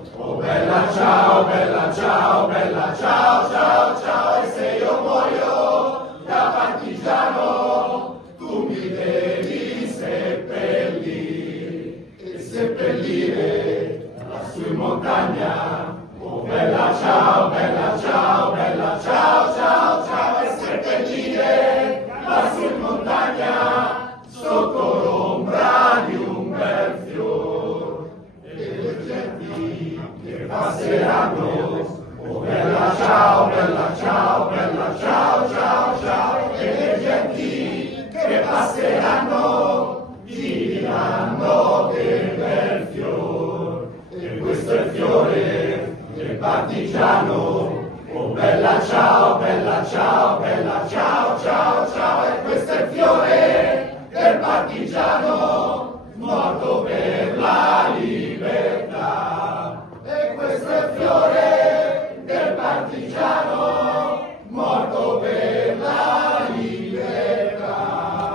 Oh bella ciao, ciao, ciao, ciao, e se io muoio da partigiano, tu mi devi seppellire, e seppellire lassù in montagna. Oh bella ciao, ciao, ciao, ciao, e seppellire lassù in montagna, sotto l'ombra di un bel fior, e le genti che passeranno. Oh bella ciao, ciao, ciao, ciao, e le genti che passeranno diranno che bel fior, e questo è il fiore del partigiano. Oh bella ciao, ciao, ciao, ciao, e questo è il fiore del partigiano, morto per la libertà.